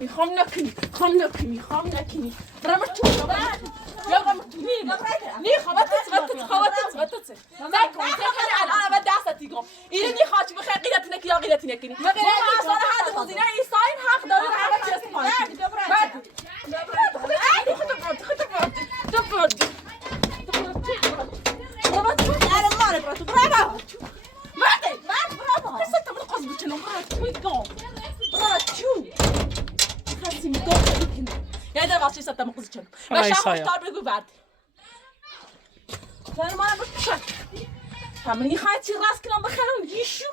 میخوام نکنی برام تو یا برام تو نی خوابت الان دست دیگم اینو میخواد بخیر قیدت نکی یا قیدت نکنی ما اصلا حد گزینه ایساین حق داره همه چیز پاکی Ja, da was ist das da muss ich schon. Was schau ich da bringen wird. Dann mal was schau. Haben wir nicht jetzt raus genommen bekommen, Jeschu.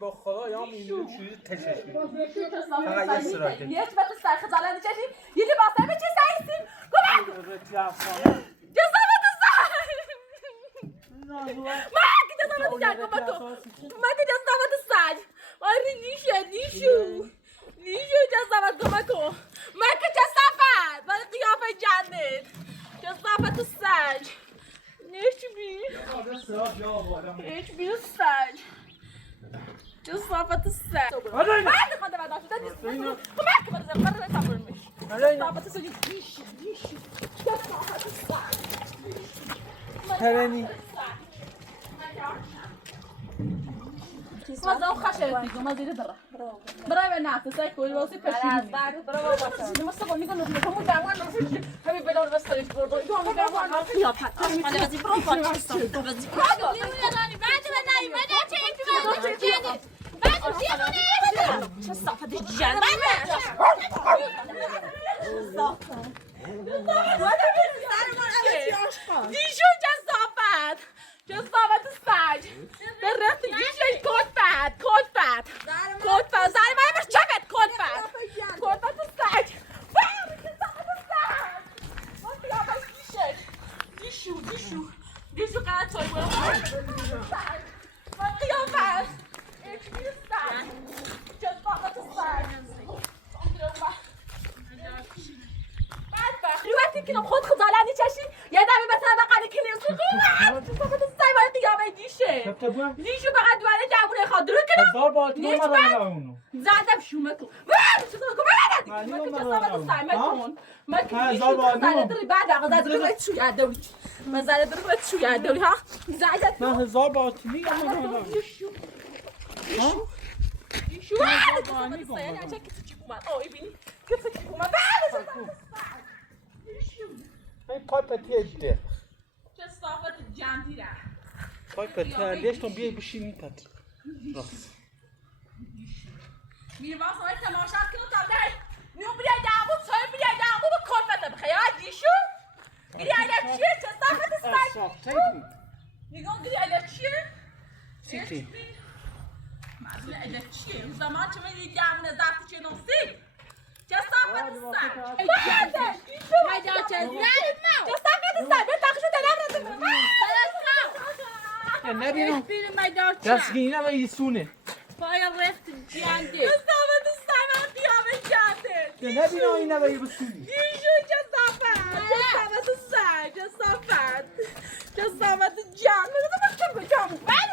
با خدا یا میمیره چوری تششی فقط یه سراغه یه چی بات سر خجالت نکشی یه لباسه به چی سایسیم کمک جسامت سر من که جسامت سر آره نیشو جسامت کمک کن من که جسامت من قیافه جنت جسامت سر نیش بی سر جسافت الساعة. ما عندي خدمة بعد عشان تدرس. ومعك برا تعبر مش. جسافت الساعة. جسافت الساعة. هرني. ما زال خشيتي وما زال درا. برا بنات سايكو يوصي بشيء. برا بس. ما صبر نيجي نروح هم دعوان نروح. حبيبي بلور بس تريش برضو. يوم دعوان نروح. يا بحث. أنا بزي برا فاتش. بزي. بعد شو الصفة الجان دي شو جزافة الساج درت يجي كود فات زي ما مش شفت كود فات الساج دي شو قاعد تسوي ما قيافات که خود خجالت نکشی یه دمی مثلا بقیه کلیسو جسافت الساعة باید قیامه دیشه دیشو فقط دوانه جمهوری خود رو کنم نیش من زدم شومه کن من که جسافت الساعة مکن من که دیشو زده داری بعد آقا زده داری باید شویه دوری من زده داری باید شویه دوری ها زده من هزار بار میگم دیشو جسافت الساعة یعنی چه کسی چی اومد آه ببینی کسی چی اومد این پای پتی ده چه صافت جمعی را پای پتی هردیش تون بیای بشینی پتی راست میره باز های تماشا کنو تا ده میون بیای دعمو سای بیای دعمو با کلفت بخیال دیشو گیری ایلا چیه چه صافت سای نگاه گیری ایلا چیه سیتی معلومه ایلا چیه اون زمان چه میدی دعمو نزدی چه نوستی چه صافت سای باید دیشو جسافت الساعة بتاخشو تلام نبینم دستگیری نبا یسونه پایا رفت جنده جسافت الساعة من قیامه جنده نبینم این نبا یسونی دیشو جسافت الساعة جسافت جنده نبا جامو بعد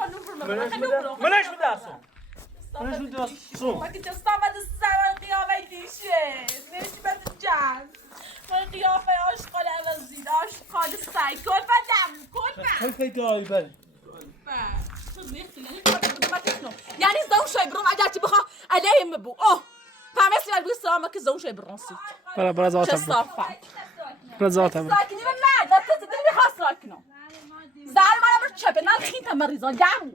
خانم فرما منش بده اصلا منش بده اصلا ما که صامد سر قیافه دیشه نمیشه بده جان من قیافه آشغال عوضید آشغال سایکل بدم کن خیلی دایی بله یعنی زون شوی برام اگر چی بخوا علیم بو اوه فهمیدی ولی سلام که زون شوی برانسی برا زاتم برا زاتم ساکنی من نه تو نمیخواست ساکنم زال ما چپه نه خیلی مریضان دمو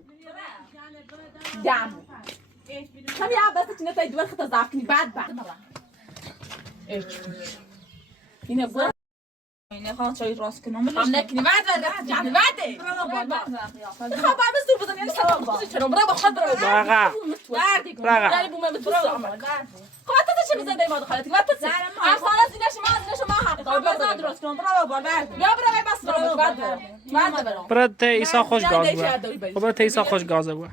کمی عباس چنین تای دور خط زافکنی بعد اینه بود اینه خواهد چایی راست کنم هم نکنی بعد جانی بعده خب همه زور بزن یعنی سلام خوزی چرا برای با خود برای یعنی بومه به تو سامک خب حتی چه میزنده ایمان خالتی حتی چه افسانه زینش ما حق دار بیا درست کنم برای بار بیا برای بس بعد برام برای تیسا خوش گاز بود برای تیسا خوش گازه بود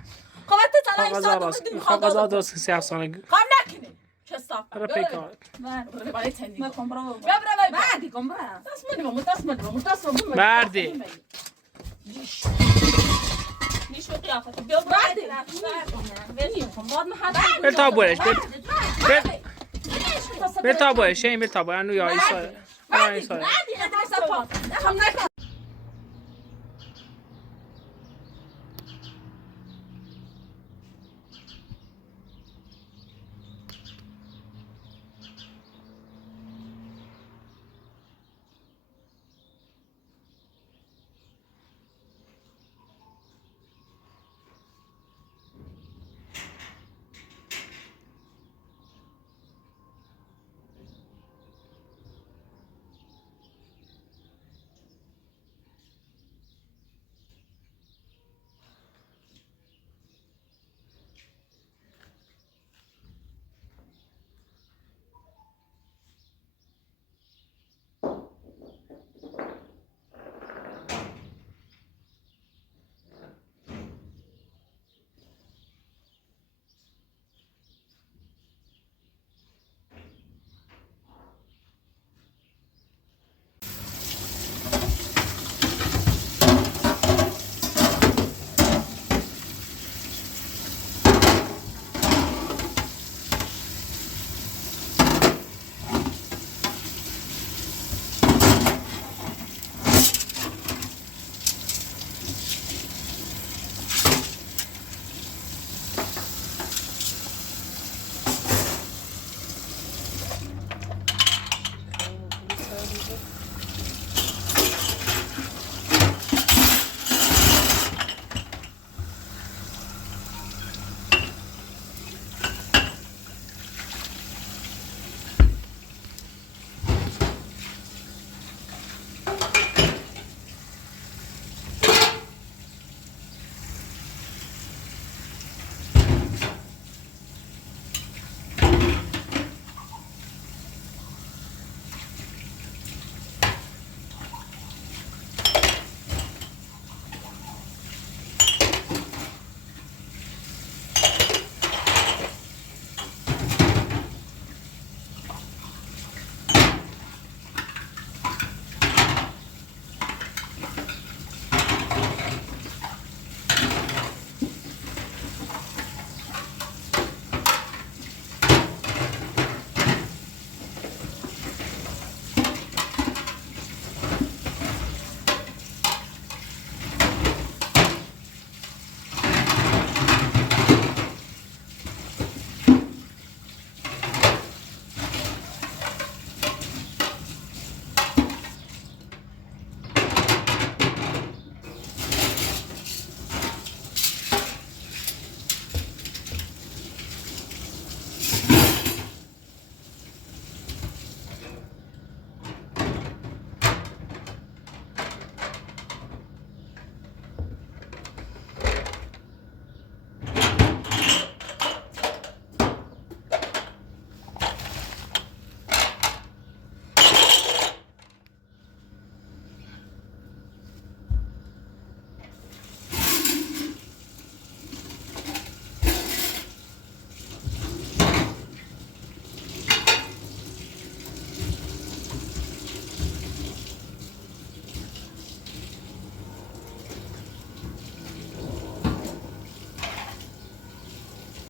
خب حتی تلا ایسا خواهد درست کسی افسانه خب نکنی چه صاف برای پیکار برای تنی بیا برای بعدی کن برای دست منی بردی نیشو قیافت بیا بعدی بر تا بورش بر تا بورش این بر تا بورش انو یا ایسا بعدی